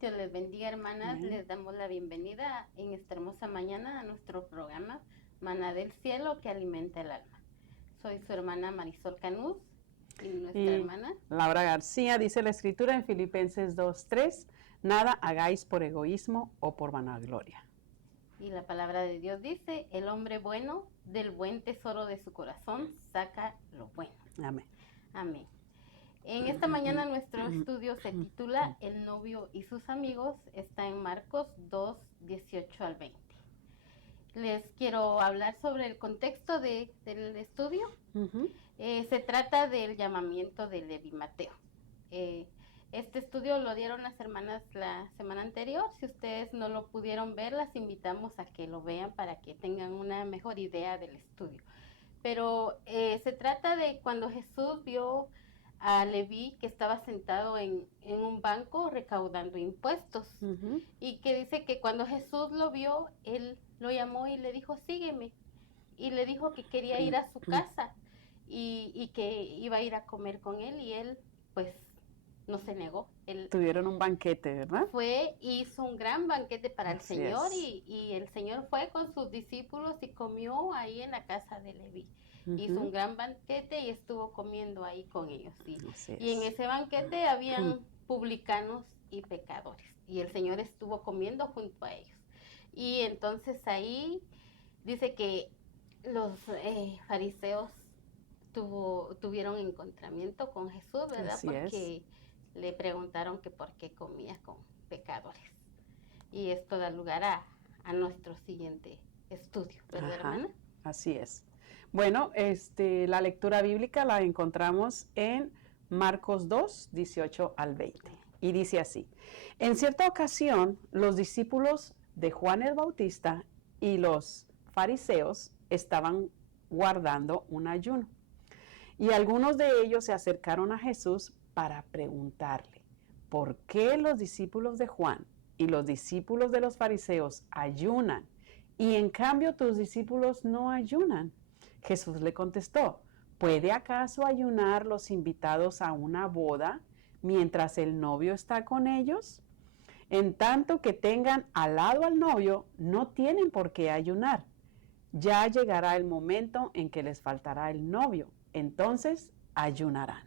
Dios les bendiga, hermanas. Amén. Les damos la bienvenida en esta hermosa mañana a nuestro programa Maná del Cielo que alimenta el alma. Soy su hermana Marisol Canús y nuestra Y hermana. Laura García dice la escritura en Filipenses 2:3, nada hagáis por egoísmo o por vanagloria. Y la palabra de Dios dice, el hombre bueno del buen tesoro de su corazón saca lo bueno. Amén. Amén. En esta mañana nuestro estudio se titula El novio y sus amigos. Está en Marcos 2, 18 al 20. Les quiero hablar sobre el contexto del estudio. Se trata del llamamiento de Levi Mateo. Este estudio lo dieron las hermanas la semana anterior. Si ustedes no lo pudieron ver, las invitamos a que lo vean para que tengan una mejor idea del estudio. Pero se trata de cuando Jesús vio a Leví que estaba sentado en un banco recaudando impuestos. Y que dice que cuando Jesús lo vio, él lo llamó y le dijo, sígueme. Y le dijo que quería ir a su casa y que iba a ir a comer con él, y él pues no se negó. Él Tuvieron un banquete, ¿verdad? hizo un gran banquete para el Así Señor, es. y el Señor fue con sus discípulos y comió ahí en la casa de Leví. Hizo un gran banquete y estuvo comiendo ahí con ellos. Así Y en es. ese banquete habían publicanos y pecadores, y el Señor estuvo comiendo junto a ellos. Y entonces ahí dice que los fariseos tuvieron encontramiento con Jesús, ¿verdad? Así es. Porque le preguntaron que por qué comía con pecadores. Y esto da lugar a nuestro siguiente estudio, ¿verdad, Ajá, hermana? así es. Bueno, la lectura bíblica la encontramos en Marcos 2, 18 al 20. Y dice así, en cierta ocasión los discípulos de Juan el Bautista y los fariseos estaban guardando un ayuno. Y algunos de ellos se acercaron a Jesús para preguntarle, ¿por qué los discípulos de Juan y los discípulos de los fariseos ayunan y en cambio tus discípulos no ayunan? Jesús le contestó, ¿puede acaso ayunar los invitados a una boda mientras el novio está con ellos? En tanto que tengan al lado al novio, no tienen por qué ayunar. Ya llegará el momento en que les faltará el novio, entonces ayunarán,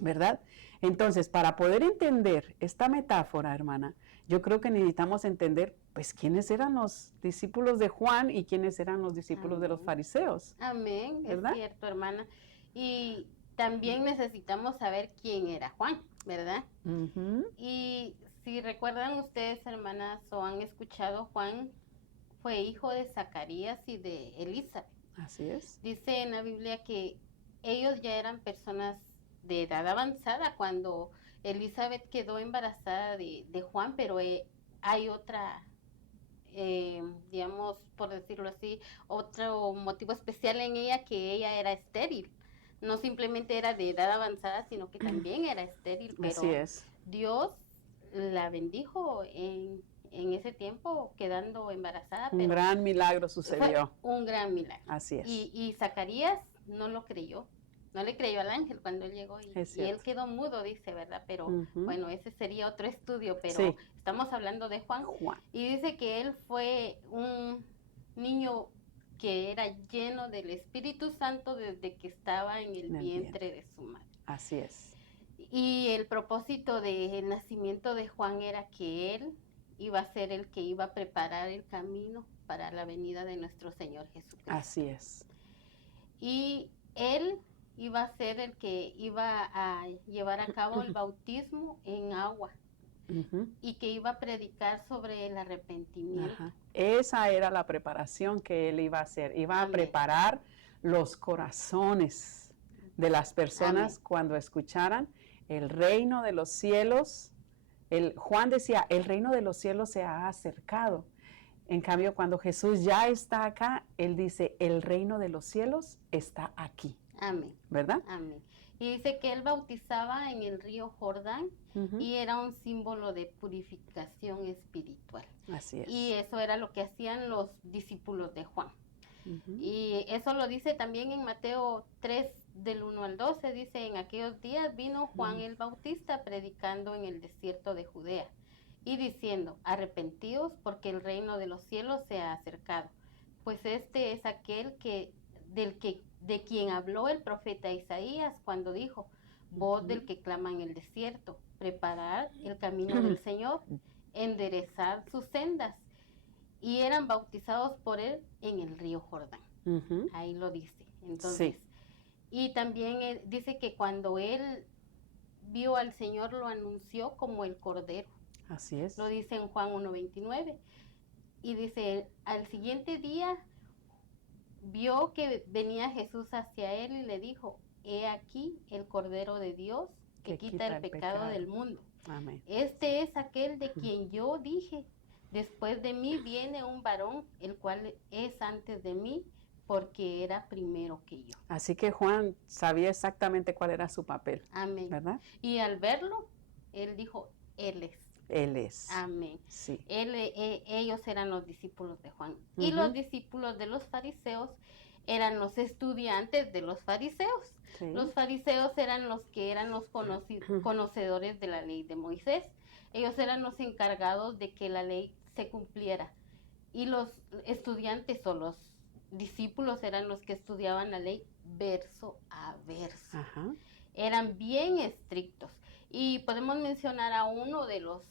¿verdad? Entonces, para poder entender esta metáfora, hermana, yo creo que necesitamos entender, pues, quiénes eran los discípulos de Juan y quiénes eran los discípulos de los fariseos. Amén, ¿Verdad? es cierto, hermana. Y también necesitamos saber quién era Juan, ¿verdad? Y si recuerdan ustedes, hermanas, o han escuchado, Juan fue hijo de Zacarías y de Elizabeth. Así es. Dice en la Biblia que ellos ya eran personas de edad avanzada cuando Elizabeth quedó embarazada de Juan, pero hay otra, digamos, por decirlo así, otro motivo especial en ella, que ella era estéril. No simplemente era de edad avanzada, sino que también era estéril, pero Así es. Dios la bendijo en ese tiempo quedando embarazada. Un pero gran milagro sucedió. Fue un gran milagro. Así es. Y Zacarías no lo creyó. No le creyó al ángel cuando él llegó, y él quedó mudo, dice, ¿verdad? Pero bueno, ese sería otro estudio, pero Sí. Estamos hablando de Juan. Y dice que él fue un niño que era lleno del Espíritu Santo desde que estaba en el vientre de su madre. Así es. Y el propósito del nacimiento de Juan era que él iba a ser el que iba a preparar el camino para la venida de nuestro Señor Jesucristo. Así es. Y él iba a ser el que iba a llevar a cabo el bautismo en agua. Y que iba a predicar sobre el arrepentimiento. Ajá. Esa era la preparación que él iba a hacer. Iba a preparar los corazones de las personas cuando escucharan el reino de los cielos. Juan decía, el reino de los cielos se ha acercado. En cambio, cuando Jesús ya está acá, él dice, el reino de los cielos está aquí. Amén. ¿Verdad? Amén. Y dice que él bautizaba en el río Jordán, y era un símbolo de purificación espiritual. Así es. Y eso era lo que hacían los discípulos de Juan. Y eso lo dice también en Mateo 3, del 1 al 12, dice, en aquellos días vino Juan el Bautista predicando en el desierto de Judea y diciendo, arrepentíos porque el reino de los cielos se ha acercado. Pues este es aquel de quien habló el profeta Isaías cuando dijo, voz del que clama en el desierto, preparad el camino del Señor, enderezad sus sendas. Y eran bautizados por él en el río Jordán. Ahí lo dice. Entonces, y también dice que cuando él vio al Señor lo anunció como el Cordero. Así es. Lo dice en Juan 1:29. Y dice, al siguiente día vio que venía Jesús hacia él y le dijo, he aquí el Cordero de Dios que quita el pecado del mundo. Amén. Este es aquel de quien yo dije, después de mí viene un varón, el cual es antes de mí, porque era primero que yo. Así que Juan sabía exactamente cuál era su papel. Amén. ¿Verdad? Y al verlo, él dijo, él es. Él es. Amén. Sí. Ellos eran los discípulos de Juan. Y los discípulos de los fariseos eran los estudiantes de los fariseos. Sí. Los fariseos eran los que eran los conocedores de la ley de Moisés. Ellos eran los encargados de que la ley se cumpliera. Y los estudiantes o los discípulos eran los que estudiaban la ley verso a verso. Ajá. Eran bien estrictos. Y podemos mencionar a uno de los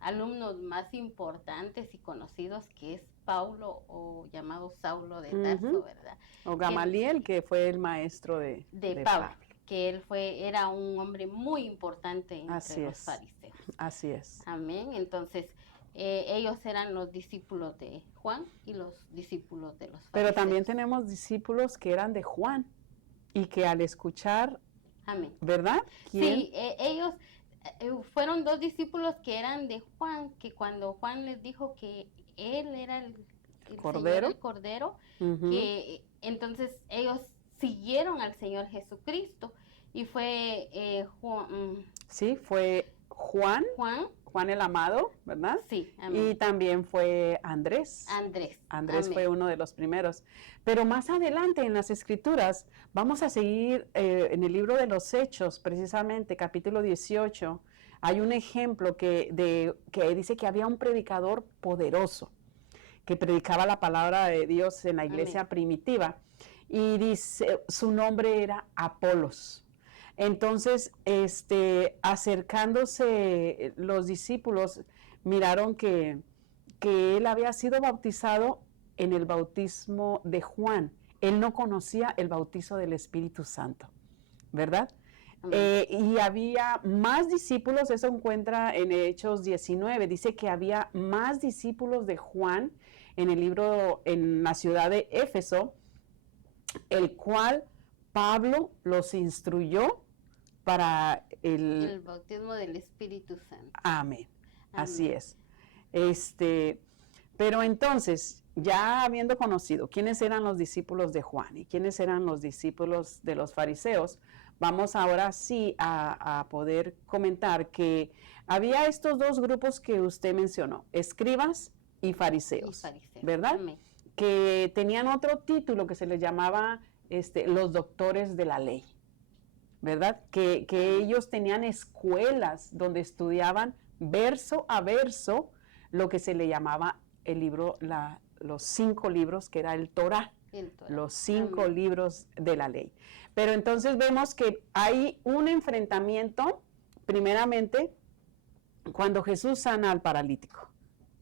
alumnos más importantes y conocidos, que es Paulo, o llamado Saulo de Tarso, ¿verdad? O Gamaliel, que fue el maestro de Pablo. Que él era un hombre muy importante entre los fariseos. Así es. Amén. Entonces, ellos eran los discípulos de Juan y los discípulos de los fariseos. Pero también tenemos discípulos que eran de Juan y que al escuchar, amén, ¿verdad? Sí, ellos fueron dos discípulos que eran de Juan, que cuando Juan les dijo que él era el Cordero, Señor, el Cordero, que entonces ellos siguieron al Señor Jesucristo y fue fue Juan el amado, ¿verdad? Sí, amén. Y también fue Andrés. Andrés amén, fue uno de los primeros. Pero más adelante en las Escrituras, vamos a seguir en el libro de los Hechos, precisamente, capítulo 18, hay un ejemplo que dice que había un predicador poderoso que predicaba la palabra de Dios en la iglesia amén, primitiva. Y dice, su nombre era Apolos. Entonces, acercándose los discípulos, miraron que él había sido bautizado en el bautismo de Juan. Él no conocía el bautizo del Espíritu Santo, ¿verdad? Y había más discípulos, eso encuentra en Hechos 19, dice que había más discípulos de Juan en la ciudad de Éfeso, el cual Pablo los instruyó para el bautismo del Espíritu Santo. Amén. Así es. Pero entonces, ya habiendo conocido quiénes eran los discípulos de Juan y quiénes eran los discípulos de los fariseos, vamos ahora sí a poder comentar que había estos dos grupos que usted mencionó, escribas y fariseos, ¿verdad? Amén. Que tenían otro título que se les llamaba los doctores de la ley, ¿verdad? Que ellos tenían escuelas donde estudiaban verso a verso lo que se le llamaba el libro, los 5 libros que era el Torá, los 5 amén, libros de la ley. Pero entonces vemos que hay un enfrentamiento, primeramente, cuando Jesús sana al paralítico.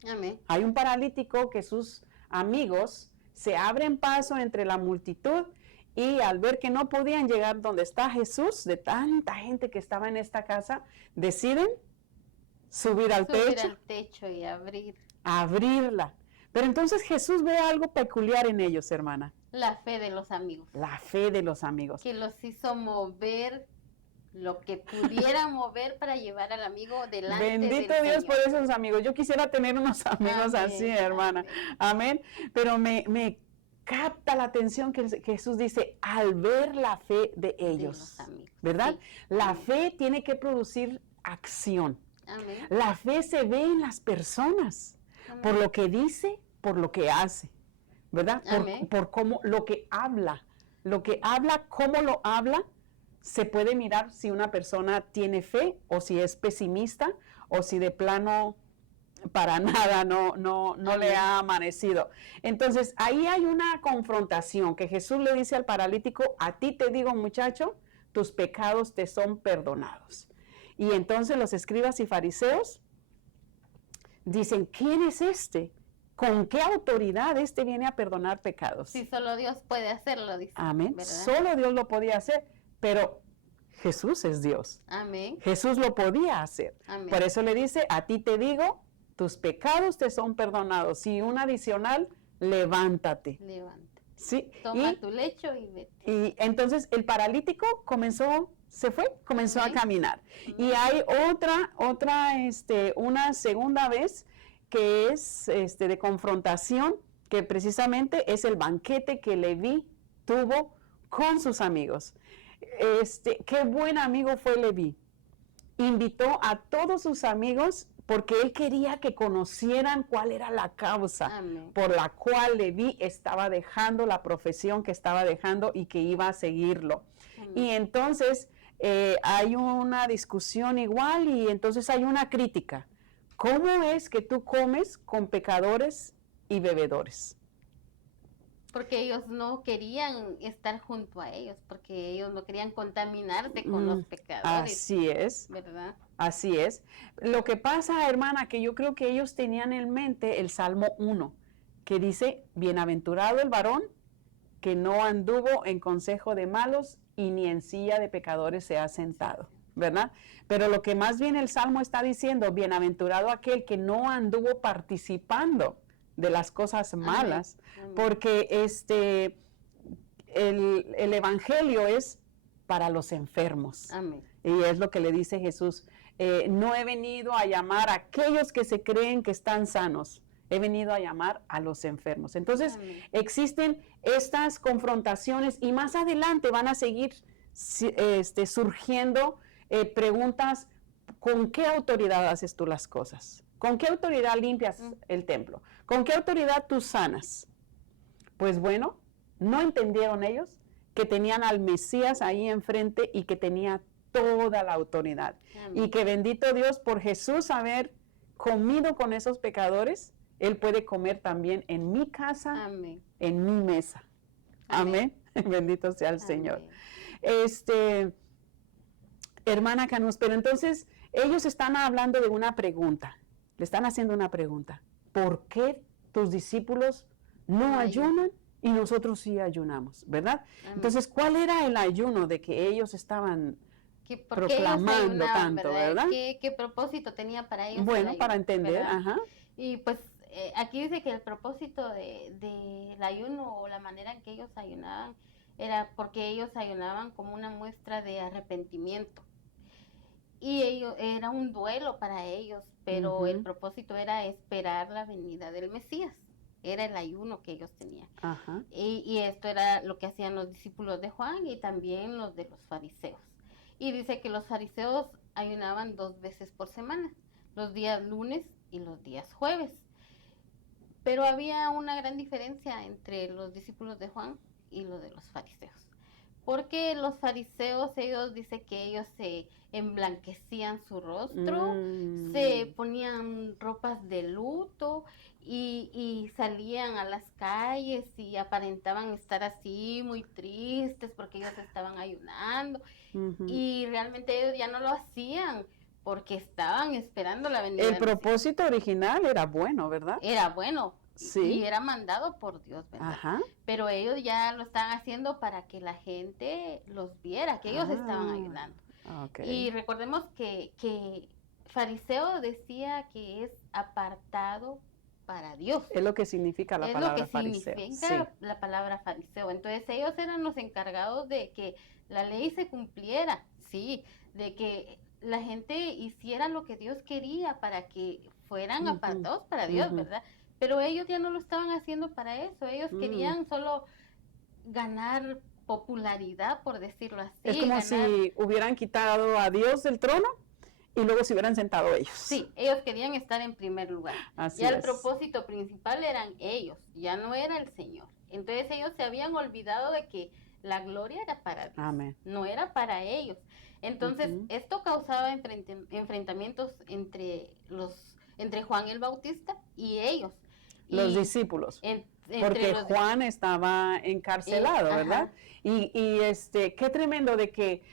amén. Hay un paralítico que sus amigos se abren paso entre la multitud y al ver que no podían llegar donde está Jesús, de tanta gente que estaba en esta casa, deciden subir al techo y abrirla. Pero entonces Jesús ve algo peculiar en ellos, hermana. La fe de los amigos. La fe de los amigos. Que los hizo mover lo que pudiera mover para llevar al amigo delante. Bendito del Dios Señor. por esos amigos. Yo quisiera tener unos amigos amén, así, hermana. Amén. Pero me capta la atención que Jesús dice, al ver la fe de ellos, los amigos, ¿verdad? sí. La Amén. fe tiene que producir acción. Amén. La fe se ve en las personas, Amén. por lo que dice, por lo que hace, ¿verdad? Por cómo lo que habla, cómo lo habla, se puede mirar si una persona tiene fe o si es pesimista o si de plano para nada, no le ha amanecido. Entonces, ahí hay una confrontación que Jesús le dice al paralítico, a ti te digo, muchacho, tus pecados te son perdonados. Y entonces los escribas y fariseos dicen, ¿quién es este? ¿Con qué autoridad este viene a perdonar pecados? Sí, solo Dios puede hacerlo, dice. Amén. ¿Verdad? Solo Dios lo podía hacer, pero Jesús es Dios. Amén. Jesús lo podía hacer. Amén. Por eso le dice, a ti te digo, tus pecados te son perdonados. Y un adicional, levántate. Levanta. ¿Sí? Toma tu lecho y vete. Y entonces el paralítico comenzó a caminar. Y hay una segunda vez que es de confrontación, que precisamente es el banquete que Leví tuvo con sus amigos. Qué buen amigo fue Leví. Invitó a todos sus amigos porque él quería que conocieran cuál era la causa Amén. por la cual Leví estaba dejando la profesión que estaba dejando y que iba a seguirlo. Amén. Y entonces hay una discusión igual y entonces hay una crítica. ¿Cómo es que tú comes con pecadores y bebedores? Porque ellos no querían estar junto a ellos, porque ellos no querían contaminarse con los pecadores. Así es. ¿Verdad? Así es. Lo que pasa, hermana, que yo creo que ellos tenían en mente el Salmo 1, que dice, bienaventurado el varón que no anduvo en consejo de malos y ni en silla de pecadores se ha sentado, ¿verdad? Pero lo que más bien el Salmo está diciendo, bienaventurado aquel que no anduvo participando de las cosas malas, Amén. porque el evangelio es para los enfermos. Amén. Y es lo que le dice Jesús, no he venido a llamar a aquellos que se creen que están sanos, he venido a llamar a los enfermos. Entonces, Amén. existen estas confrontaciones y más adelante van a seguir surgiendo preguntas, ¿con qué autoridad haces tú las cosas? ¿Con qué autoridad limpias el templo? ¿Con qué autoridad tú sanas? Pues bueno, no entendieron ellos que tenían al Mesías ahí enfrente y que tenía toda la autoridad. Amén. Y que bendito Dios por Jesús haber comido con esos pecadores, Él puede comer también en mi casa, Amén. en mi mesa. Amén. Bendito sea el Señor. Hermana Canús, pero entonces ellos están hablando de una pregunta, le están haciendo una pregunta. ¿Por qué tus discípulos no ayunan y nosotros sí ayunamos? ¿Verdad? Amén. Entonces, ¿cuál era el ayuno de que ellos estaban ¿Por qué proclamando ellos ayunaban, tanto, verdad? ¿Qué propósito tenía para ellos? Bueno, el para ayuno, entender, ¿verdad? ajá. Y pues aquí dice que el propósito del ayuno o la manera en que ellos ayunaban era porque ellos ayunaban como una muestra de arrepentimiento. Y era un duelo para ellos, pero el propósito era esperar la venida del Mesías. Era el ayuno que ellos tenían. Ajá. Y esto era lo que hacían los discípulos de Juan y también los de los fariseos. Y dice que los fariseos ayunaban 2 veces por semana, los días lunes y los días jueves. Pero había una gran diferencia entre los discípulos de Juan y los de los fariseos. Porque los fariseos, ellos dicen que ellos se emblanquecían su rostro, se ponían ropas de luto y salían a las calles y aparentaban estar así muy tristes porque ellos estaban ayunando. Y realmente ellos ya no lo hacían porque estaban esperando la venida. El propósito original era bueno, ¿verdad? Era bueno. Sí. Y era mandado por Dios, ¿verdad? Ajá. Pero ellos ya lo estaban haciendo para que la gente los viera, que ellos estaban ayudando. Okay. Y recordemos que fariseo decía que es apartado para Dios. Es lo que significa la palabra fariseo. Es lo que significa la palabra fariseo. Entonces ellos eran los encargados de que la ley se cumpliera, sí, de que la gente hiciera lo que Dios quería para que fueran apartados para Dios, ¿verdad? Pero ellos ya no lo estaban haciendo para eso, ellos querían solo ganar popularidad, por decirlo así. Es como si hubieran quitado a Dios del trono y luego se hubieran sentado ellos. Sí, ellos querían estar en primer lugar. Así ya el propósito principal eran ellos, ya no era el Señor. Entonces ellos se habían olvidado de que la gloria era para Dios, Amén. No era para ellos. Entonces esto causaba enfrentamientos entre entre Juan el Bautista y ellos. Los discípulos. Porque Juan estaba encarcelado, ¿verdad? Y qué tremendo de que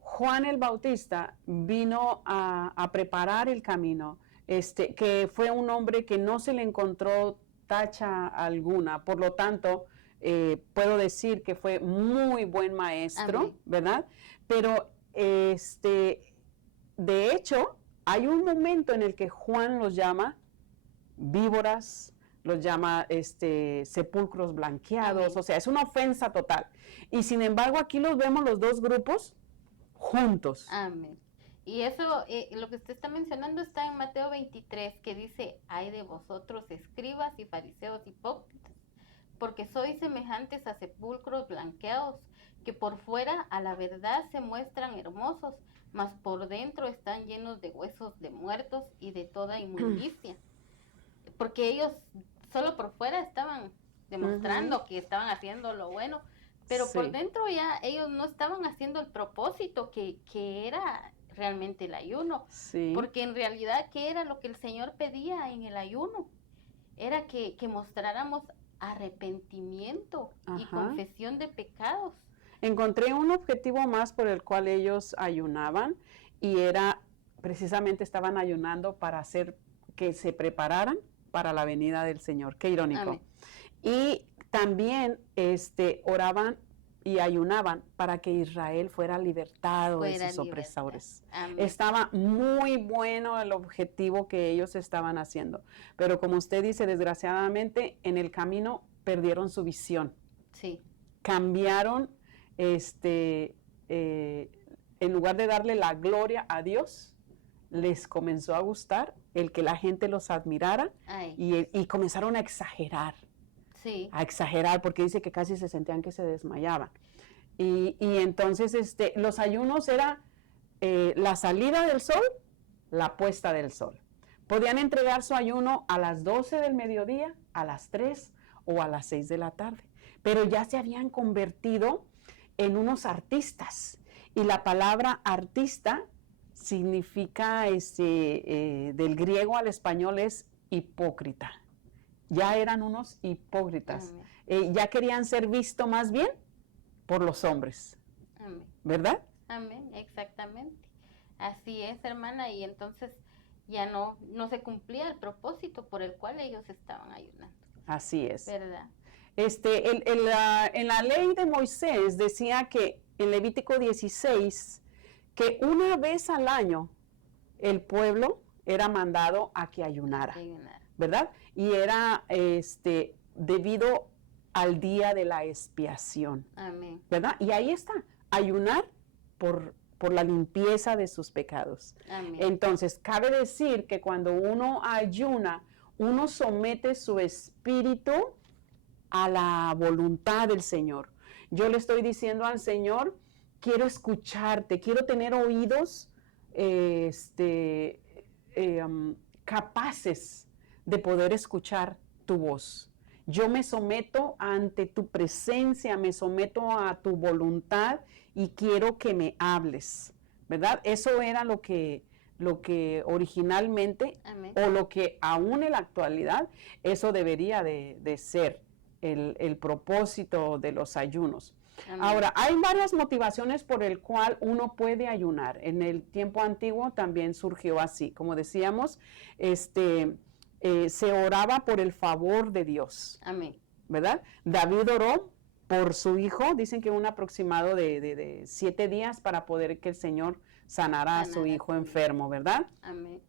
Juan el Bautista vino a preparar el camino, que fue un hombre que no se le encontró tacha alguna, por lo tanto, puedo decir que fue muy buen maestro, amén, ¿verdad? Pero, de hecho, hay un momento en el que Juan los llama víboras, los llama sepulcros blanqueados, amén, o sea, es una ofensa total. Y sin embargo, aquí los vemos los dos grupos juntos. Amén. Y eso, lo que usted está mencionando está en Mateo 23, que dice, ay de vosotros, escribas y fariseos hipócritas, porque sois semejantes a sepulcros blanqueados, que por fuera a la verdad se muestran hermosos, mas por dentro están llenos de huesos de muertos y de toda inmundicia. Porque ellos solo por fuera estaban demostrando que estaban haciendo lo bueno, pero por dentro ya ellos no estaban haciendo el propósito que era realmente el ayuno. Porque en realidad, ¿qué era lo que el Señor pedía en el ayuno? Era que mostráramos arrepentimiento y confesión de pecados. Encontré un objetivo más por el cual ellos ayunaban, y era precisamente estaban ayunando para hacer que se prepararan para la venida del Señor. Qué irónico. Amén. Y también oraban y ayunaban para que Israel fuera libertado de sus opresores. Amén. Estaba muy bueno el objetivo que ellos estaban haciendo. Pero como usted dice, desgraciadamente, en el camino perdieron su visión. Sí. Cambiaron, en lugar de darle la gloria a Dios, les comenzó a gustar el que la gente los admirara y comenzaron a exagerar. Sí. A exagerar, porque dice que casi se sentían que se desmayaban. Y entonces los ayunos era la salida del sol, la puesta del sol. Podían entregar su ayuno a las 12 del mediodía, a las 3 o a las 6 de la tarde. Pero ya se habían convertido en unos artistas. Y la palabra artista significa, del griego al español es hipócrita. Ya eran unos hipócritas. Ya querían ser vistos más bien por los hombres. Amén. ¿Verdad? Amén, exactamente. Así es, hermana, y entonces ya no se cumplía el propósito por el cual ellos estaban ayunando. Así es. ¿Verdad? En la ley de Moisés decía que en Levítico 16, que una vez al año el pueblo era mandado a que ayunara. ¿Verdad? Y era debido al día de la expiación. Amén. ¿Verdad? Y ahí está, ayunar por la limpieza de sus pecados. Amén. Entonces, cabe decir que cuando uno ayuna, uno somete su espíritu a la voluntad del Señor. Yo le estoy diciendo al Señor, quiero escucharte, quiero tener oídos capaces de poder escuchar tu voz. Yo me someto ante tu presencia, me someto a tu voluntad y quiero que me hables, ¿verdad? Eso era lo que originalmente, amén, o lo que aún en la actualidad, eso debería de ser el propósito de los ayunos. Amén. Ahora, hay varias motivaciones por el cual uno puede ayunar. En el tiempo antiguo también surgió así. Como decíamos, se oraba por el favor de Dios. Amén. ¿Verdad? David oró por su hijo, dicen que un aproximado de 7 días para poder que el Señor sanara a su hijo enfermo, ¿verdad? Amén.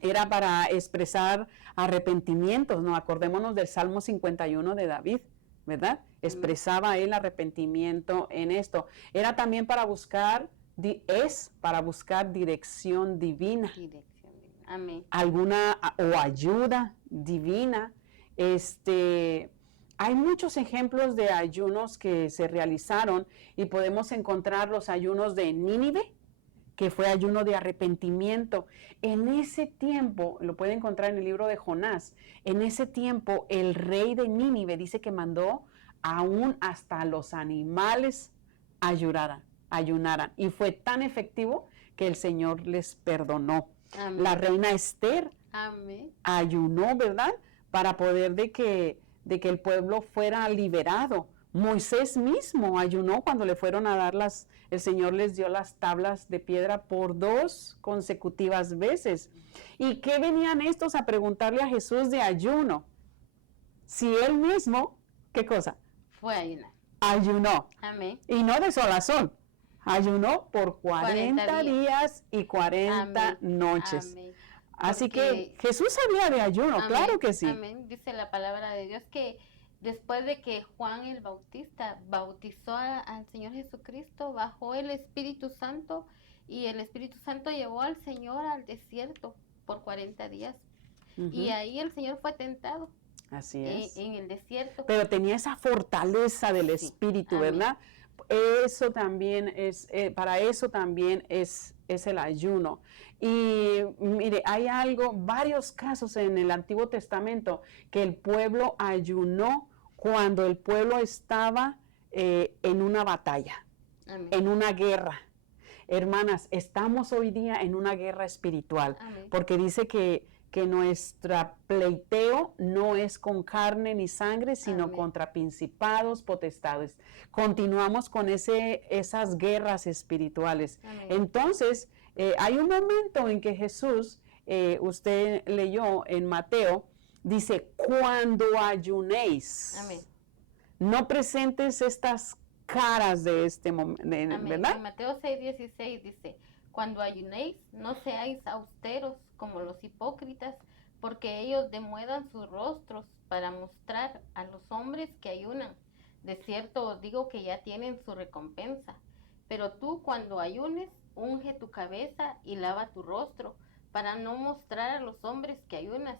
Era para expresar arrepentimientos, ¿no? Acordémonos del Salmo 51 de David, ¿verdad? Expresaba él arrepentimiento en esto. Era también para buscar, para buscar dirección divina. Amén. Alguna o ayuda divina. Hay muchos ejemplos de ayunos que se realizaron y podemos encontrar los ayunos de Nínive, que fue ayuno de arrepentimiento. En ese tiempo, lo puede encontrar en el libro de Jonás, en ese tiempo el rey de Nínive dice que mandó aún hasta los animales ayunaran. Y fue tan efectivo que el Señor les perdonó. Amén. La reina Esther Amén. Ayunó, ¿verdad? Para poder de que el pueblo fuera liberado. Moisés mismo ayunó cuando le fueron a dar el Señor les dio las tablas de piedra por 2 consecutivas veces. ¿Y qué venían estos a preguntarle a Jesús de ayuno? Si él mismo, ¿qué cosa? Fue ayunar. Ayunó. Amén. Y no de sol a sol. Ayunó por 40 días y 40 Amén. noches. Amén. Así Porque- que Jesús sabía de ayuno, Amén, claro que sí. Amén. Dice la palabra de Dios que después de que Juan el Bautista bautizó al Señor Jesucristo, bajó el Espíritu Santo y el Espíritu Santo llevó al Señor al desierto por 40 días. Y Ujú, ahí el Señor fue tentado así es. en el desierto. Pero tenía esa fortaleza del Sí, Espíritu, amén. ¿verdad? Eso también es, para eso también es el ayuno. Y mire, hay varios casos en el Antiguo Testamento que el pueblo ayunó cuando el pueblo estaba en una batalla, Amén. en una guerra. Hermanas, estamos hoy día en una guerra espiritual, Amén. porque dice que nuestra pleiteo no es con carne ni sangre, sino Amén. contra principados, potestades. Continuamos con esas guerras espirituales. Amén. Entonces, hay un momento en que Jesús, usted leyó en Mateo, dice, cuando ayunéis, Amén. no presentes estas caras de este momento, Amén. ¿verdad? En Mateo 6:16 dice, cuando ayunéis, no seáis austeros como los hipócritas, porque ellos demuedan sus rostros para mostrar a los hombres que ayunan. De cierto os digo que ya tienen su recompensa. Pero tú cuando ayunes, unge tu cabeza y lava tu rostro, para no mostrar a los hombres que ayunas,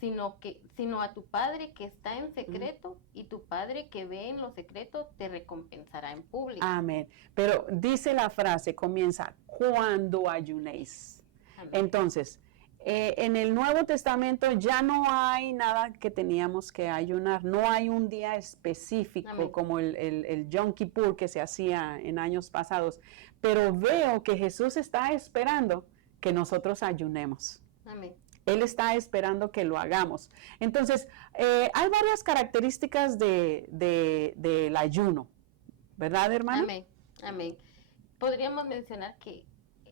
sino a tu Padre que está en secreto, y tu Padre que ve en lo secreto te recompensará en público. Amén. Pero dice la frase, comienza, cuando ayunéis. Amén. Entonces, en el Nuevo Testamento ya no hay nada que teníamos que ayunar, no hay un día específico Amén. como el Yom Kippur que se hacía en años pasados, pero veo que Jesús está esperando que nosotros ayunemos. Amén. Él está esperando que lo hagamos. Entonces, hay varias características del ayuno, ¿verdad, hermano? Amén. Amén. Podríamos mencionar que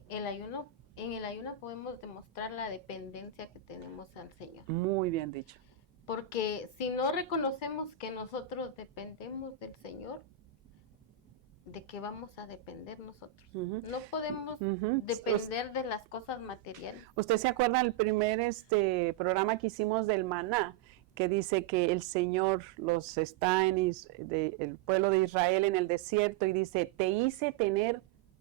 en el ayuno podemos demostrar la dependencia que tenemos al Señor. Muy bien dicho. Porque si no reconocemos que nosotros dependemos del Señor, ¿de qué vamos a depender nosotros? Ujú. No podemos Ujú. depender de las cosas materiales. ¿Usted se acuerda del primer programa que hicimos del maná? Que dice que el Señor está el pueblo de Israel en el desierto y dice, te hice tener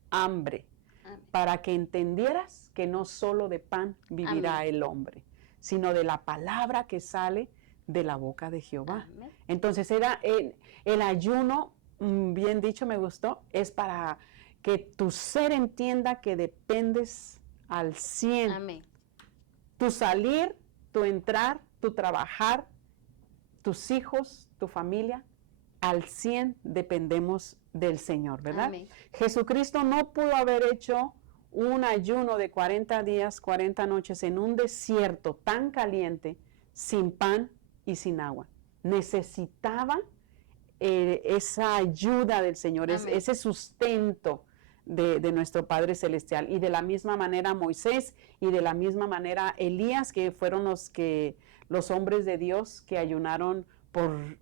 hambre Amén. para que entendieras que no solo de pan vivirá Amén. el hombre, sino de la palabra que sale de la boca de Jehová. Amén. Entonces era el ayuno, bien dicho, me gustó, es para que tu ser entienda que dependes al 100. Amén. Tu salir, tu entrar, tu trabajar, tus hijos, tu familia, al 100 dependemos del Señor, ¿verdad? Amén. Jesucristo no pudo haber hecho un ayuno de 40 días, 40 noches en un desierto tan caliente, sin pan y sin agua. Necesitaba esa ayuda del Señor, Amén. ese sustento de nuestro Padre Celestial. Y de la misma manera Moisés y de la misma manera Elías, que fueron los hombres de Dios que ayunaron por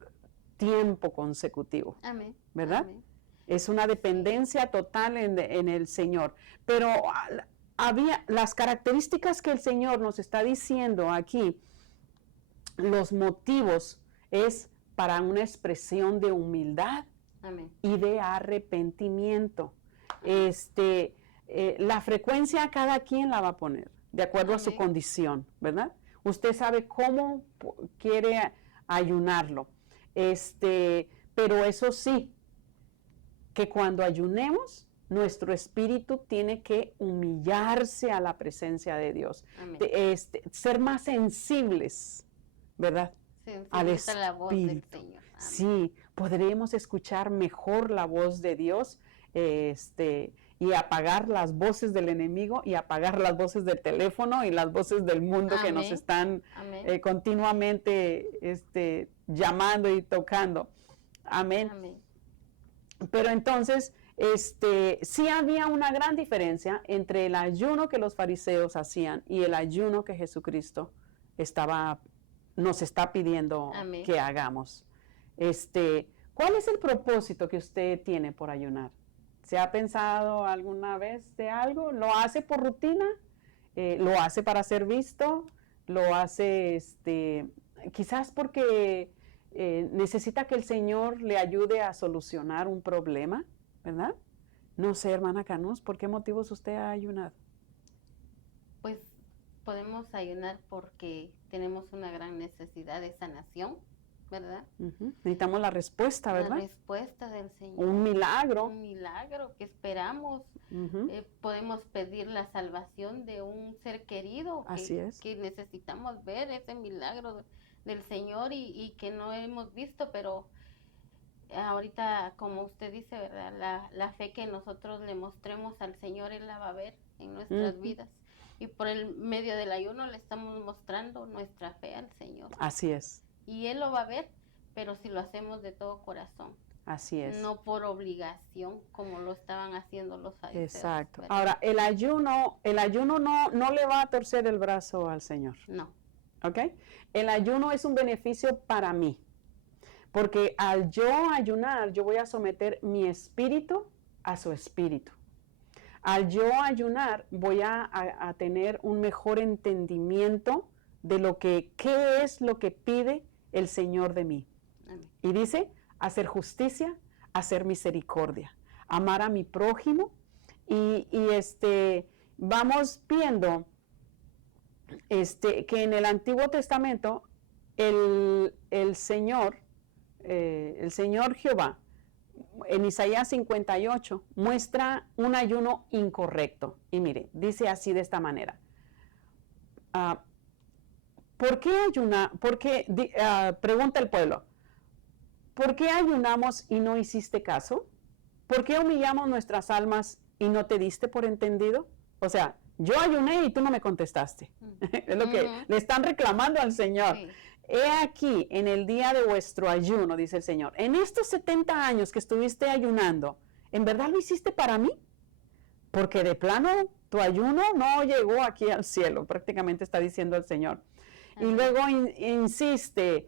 tiempo consecutivo, Amén. ¿verdad? Amén. Es una dependencia total en el Señor. Pero había las características que el Señor nos está diciendo aquí, los motivos es para una expresión de humildad Amén. y de arrepentimiento. La frecuencia cada quien la va a poner de acuerdo a su Amén. condición, ¿verdad? Usted sabe cómo quiere ayunarlo. Pero eso sí, que cuando ayunemos, nuestro espíritu tiene que humillarse a la presencia de Dios, Amén. ser más sensibles, ¿verdad? Al Sensibiliza la voz del Espíritu. Señor. Amén. Sí, podremos escuchar mejor la voz de Dios y apagar las voces del enemigo y apagar las voces del teléfono y las voces del mundo que nos están continuamente llamando y tocando. Amén. Amén. Pero entonces, sí había una gran diferencia entre el ayuno que los fariseos hacían y el ayuno que Jesucristo nos está pidiendo que hagamos. ¿Cuál es el propósito que usted tiene por ayunar? ¿Se ha pensado alguna vez de algo? ¿Lo hace por rutina? ¿Lo hace para ser visto? ¿Lo hace quizás porque necesita que el Señor le ayude a solucionar un problema? ¿Verdad? No sé, hermana Canús, ¿por qué motivos usted ha ayunado? Pues podemos ayunar porque tenemos una gran necesidad de sanación, ¿verdad? Necesitamos la respuesta, ¿verdad? La respuesta del Señor. Un milagro. Un milagro que esperamos. Podemos pedir la salvación de un ser querido. Así es. Que necesitamos ver ese milagro del Señor y que no hemos visto, pero ahorita, como usted dice, ¿verdad? La fe que nosotros le mostremos al Señor, Él la va a ver en nuestras vidas. Y por el medio del ayuno le estamos mostrando nuestra fe al Señor. Así es. Y Él lo va a ver, pero si lo hacemos de todo corazón. Así es. No por obligación, como lo estaban haciendo los fariseos. Exacto. ¿Verdad? Ahora, el ayuno no le va a torcer el brazo al Señor. No. ¿Ok? El ayuno es un beneficio para mí. Porque al yo ayunar, yo voy a someter mi espíritu a su espíritu. Al yo ayunar, voy a tener un mejor entendimiento de qué es lo que pide el Señor de mí. Amén. Y dice, hacer justicia, hacer misericordia, amar a mi prójimo. Y vamos viendo que en el Antiguo Testamento el Señor Jehová, en Isaías 58, muestra un ayuno incorrecto. Y mire, dice así de esta manera. ¿Por qué ayunar? Pregunta el pueblo. ¿Por qué ayunamos y no hiciste caso? ¿Por qué humillamos nuestras almas y no te diste por entendido? O sea, yo ayuné y tú no me contestaste. Es lo que le están reclamando al Señor. Sí. He aquí, en el día de vuestro ayuno, dice el Señor, en estos 70 años que estuviste ayunando, ¿en verdad lo hiciste para mí? Porque de plano tu ayuno no llegó aquí al cielo, prácticamente está diciendo el Señor. Y luego insiste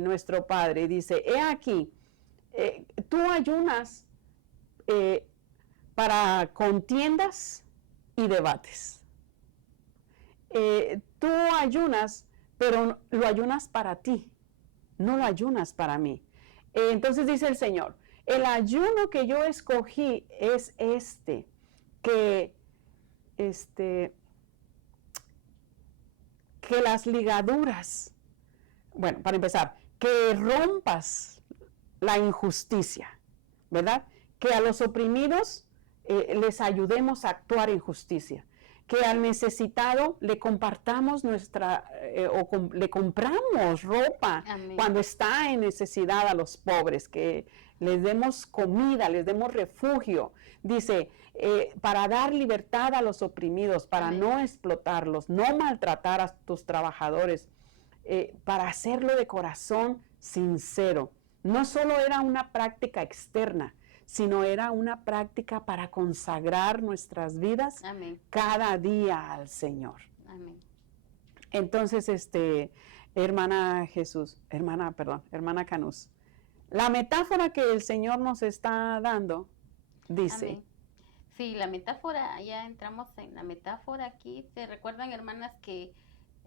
nuestro Padre y dice, he aquí, tú ayunas para contiendas y debates. Tú ayunas, pero lo ayunas para ti, no lo ayunas para mí. Entonces dice el Señor, el ayuno que yo escogí es que las ligaduras, bueno, para empezar, que rompas la injusticia, ¿verdad? Que a los oprimidos les ayudemos a actuar en justicia. Que al necesitado le compartamos le compramos ropa. Amén. Cuando está en necesidad a los pobres, que les demos comida, les demos refugio. Dice, para dar libertad a los oprimidos, para Amén. No explotarlos, no maltratar a tus trabajadores, para hacerlo de corazón sincero. No solo era una práctica externa, sino era una práctica para consagrar nuestras vidas Amén. Cada día al Señor. Amén. Entonces, hermana Canús, la metáfora que el Señor nos está dando dice. Amén. Sí, la metáfora, ya entramos en la metáfora aquí. ¿Se recuerdan, hermanas, que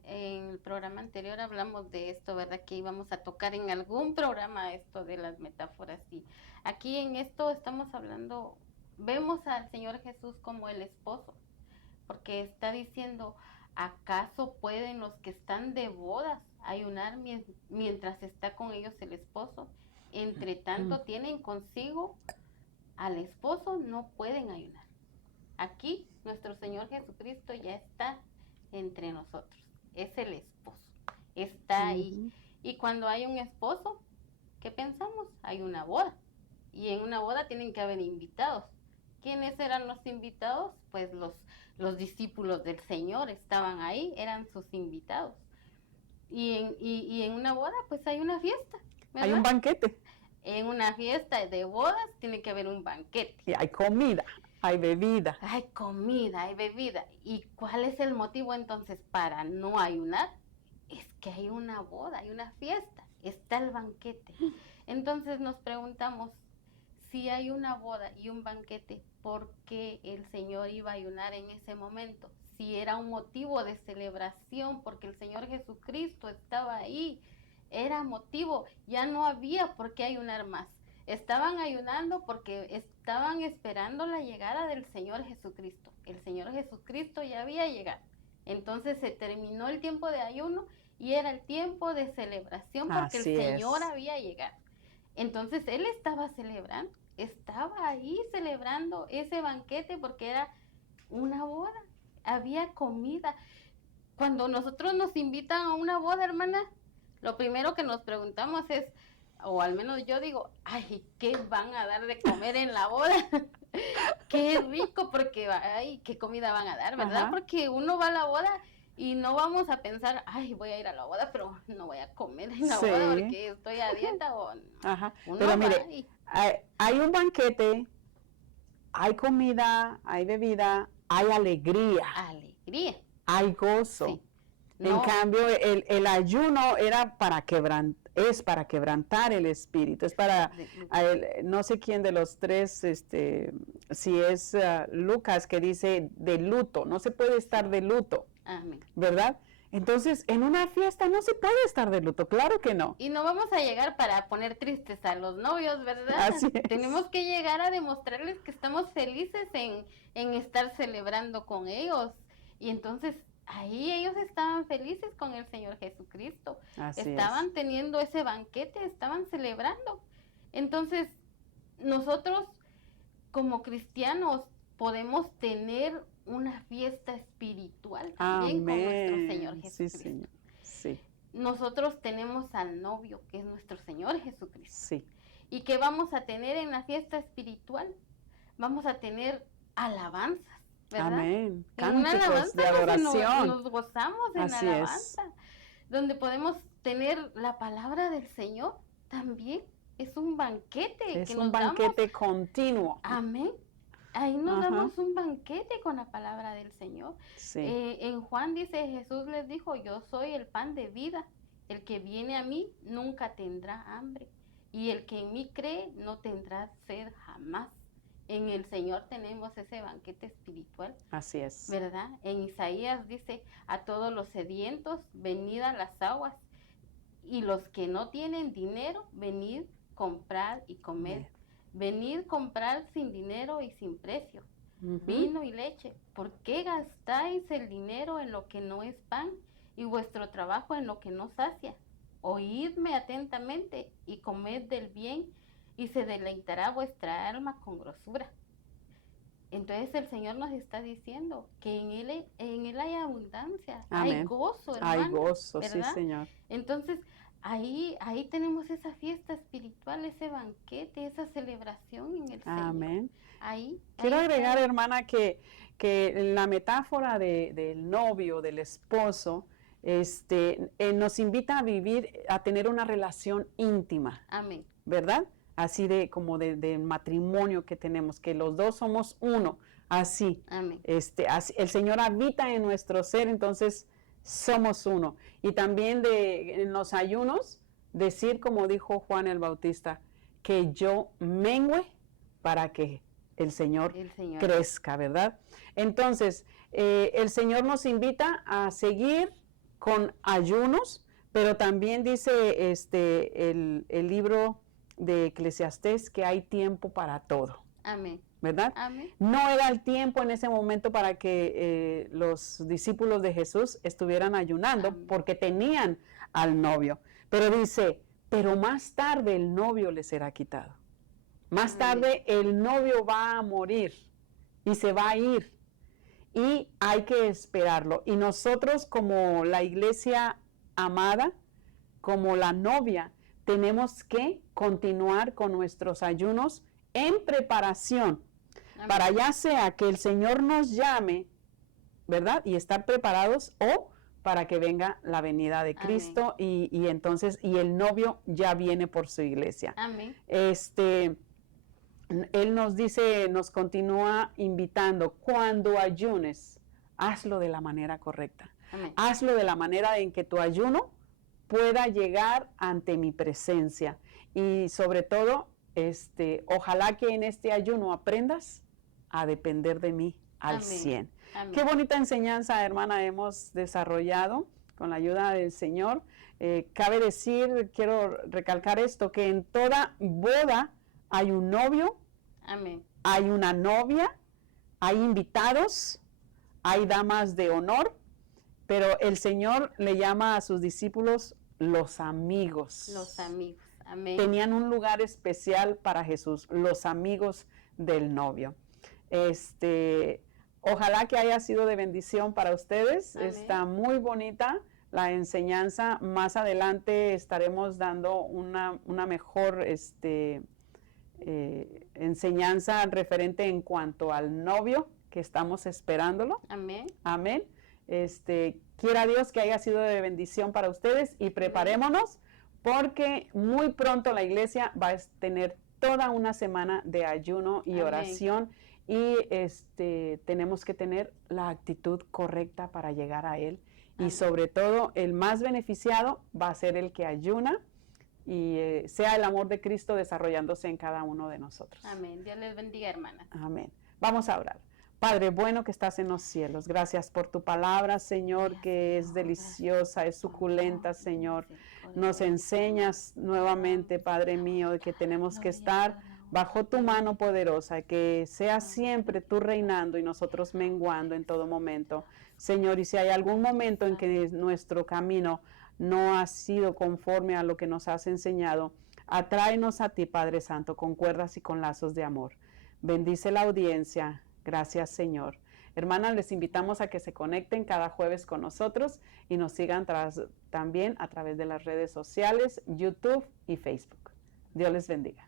en el programa anterior hablamos de esto, verdad? Que íbamos a tocar en algún programa esto de las metáforas. Y aquí en esto estamos hablando, vemos al Señor Jesús como el esposo, porque está diciendo, ¿acaso pueden los que están de bodas ayunar mientras está con ellos el esposo? Entre tanto tienen consigo al esposo, no pueden ayunar. Aquí nuestro Señor Jesucristo ya está entre nosotros, es el esposo, está ahí. Y cuando hay un esposo, ¿qué pensamos? Hay una boda. Y en una boda tienen que haber invitados. ¿Quiénes eran los invitados? Pues los discípulos del Señor estaban ahí, eran sus invitados. Y en una boda, pues hay una fiesta, ¿verdad? Hay un banquete. En una fiesta de bodas tiene que haber un banquete. Y hay comida, hay bebida. Hay comida, hay bebida. ¿Y cuál es el motivo entonces para no ayunar? Es que hay una boda, hay una fiesta, está el banquete. Entonces nos preguntamos, si hay una boda y un banquete, ¿por qué el Señor iba a ayunar en ese momento? Si era un motivo de celebración, porque el Señor Jesucristo estaba ahí, era motivo, ya no había por qué ayunar más. Estaban ayunando porque estaban esperando la llegada del Señor Jesucristo. El Señor Jesucristo ya había llegado. Entonces se terminó el tiempo de ayuno y era el tiempo de celebración porque Así el Señor es. había llegado. Entonces él estaba celebrando, estaba ahí celebrando ese banquete porque era una boda, había comida. Cuando nosotros nos invitan a una boda, hermana, lo primero que nos preguntamos es, o al menos yo digo, ay, ¿qué van a dar de comer en la boda? Qué rico, porque, ay, ¿qué comida van a dar, verdad? Ajá. Porque uno va a la boda y no vamos a pensar, ay, voy a ir a la boda, pero no voy a comer en la Sí. boda porque estoy a dieta o no. Ajá. Uno Pero va mire, y hay un banquete, hay comida, hay bebida, hay alegría, alegría, hay gozo. sí. En No, cambio, el ayuno era es para quebrantar el espíritu, es para, no sé quién de los tres, si es Lucas que dice de luto, no se puede estar de luto, amén. ¿verdad? Entonces, en una fiesta no se puede estar de luto, claro que no. Y no vamos a llegar para poner tristes a los novios, ¿verdad? Así es. Tenemos que llegar a demostrarles que estamos felices en estar celebrando con ellos. Y entonces ahí ellos estaban felices con el Señor Jesucristo. Así Estaban es. teniendo ese banquete, estaban celebrando. Entonces, nosotros como cristianos podemos tener una fiesta espiritual también con nuestro Señor Amén. Sí, Jesucristo. Señor. Sí, Nosotros tenemos al novio, que es nuestro Señor Jesucristo. sí. ¿Y qué vamos a tener en la fiesta espiritual? Vamos a tener alabanzas, ¿verdad? Amén. En una Cánticos de alabanza adoración. nos gozamos en Así alabanza, donde podemos tener la palabra del Señor también. Es un banquete Es que un nos damos. banquete continuo. Amén. Ahí nos Ajá. damos un banquete con la palabra del Señor. Sí. En Juan dice, Jesús les dijo, yo soy el pan de vida. El que viene a mí nunca tendrá hambre. Y el que en mí cree no tendrá sed jamás. En el Señor tenemos ese banquete espiritual, Así es. ¿verdad? En Isaías dice, a todos los sedientos, venid a las aguas. Y los que no tienen dinero, venid, comprar y comer. Venid, comprar sin dinero y sin precio. Ujú. Vino y leche. ¿Por qué gastáis el dinero en lo que no es pan y vuestro trabajo en lo que no sacia? Oídme atentamente y comed del bien y se deleitará vuestra alma con grosura. Entonces el Señor nos está diciendo que en él hay abundancia, hay Amén. gozo, Hay hermano, gozo, sí, ¿verdad? Señor. Entonces ahí tenemos esa fiesta espiritual, ese banquete, esa celebración en el Señor. Amén. Ahí Quiero está. agregar, hermana, que la metáfora del novio, del esposo, nos invita a vivir, a tener una relación íntima, Amén. ¿verdad? Así como de matrimonio que tenemos, que los dos somos uno, así. Amén. Así, el Señor habita en nuestro ser, entonces somos uno. Y también en los ayunos, decir como dijo Juan el Bautista, que yo mengüe para que el Señor crezca, ¿verdad? Entonces, el Señor nos invita a seguir con ayunos, pero también dice el libro de Eclesiastés que hay tiempo para todo. Amén. ¿Verdad? Amén. No era el tiempo en ese momento para que los discípulos de Jesús estuvieran ayunando. Amén. Porque tenían al novio. Pero dice, pero más tarde el novio les será quitado. Más tarde el novio va a morir y se va a ir. Y hay que esperarlo. Y nosotros como la iglesia amada, como la novia, tenemos que continuar con nuestros ayunos en preparación Amén. para ya sea que el Señor nos llame, ¿verdad? Y estar preparados, o para que venga la venida de Cristo y entonces, y el novio ya viene por su iglesia. Amén. Él nos dice, nos continúa invitando, cuando ayunes, hazlo de la manera correcta. Amén. Hazlo de la manera en que tu ayuno pueda llegar ante mi presencia. Y sobre todo, ojalá que en este ayuno aprendas a depender de mí al Amén. 100. Amén. Qué bonita enseñanza, hermana, hemos desarrollado con la ayuda del Señor. Cabe decir, quiero recalcar esto, que en toda boda hay un novio, Amén. hay una novia, hay invitados, hay damas de honor, pero el Señor le llama a sus discípulos los amigos. Los amigos. Amén. Tenían un lugar especial para Jesús, los amigos del novio. Ojalá que haya sido de bendición para ustedes. Amén. Está muy bonita la enseñanza. Más adelante estaremos dando una mejor enseñanza referente en cuanto al novio que estamos esperándolo. Amén. Amén. Quiera Dios que haya sido de bendición para ustedes y preparémonos porque muy pronto la iglesia va a tener toda una semana de ayuno y Amén. oración y tenemos que tener la actitud correcta para llegar a Él. Amén. Y sobre todo el más beneficiado va a ser el que ayuna y sea el amor de Cristo desarrollándose en cada uno de nosotros. Amén. Dios les bendiga, hermanas. Amén. Vamos a orar. Padre bueno que estás en los cielos, gracias por tu palabra, Señor, que es deliciosa, es suculenta, Señor. Nos enseñas nuevamente, Padre mío, de que tenemos que estar bajo tu mano poderosa, que sea siempre tú reinando y nosotros menguando en todo momento. Señor, y si hay algún momento en que nuestro camino no ha sido conforme a lo que nos has enseñado, atráenos a ti, Padre Santo, con cuerdas y con lazos de amor. Bendice la audiencia. Gracias, Señor. Hermanas, les invitamos a que se conecten cada jueves con nosotros y nos sigan también a través de las redes sociales, YouTube y Facebook. Dios les bendiga.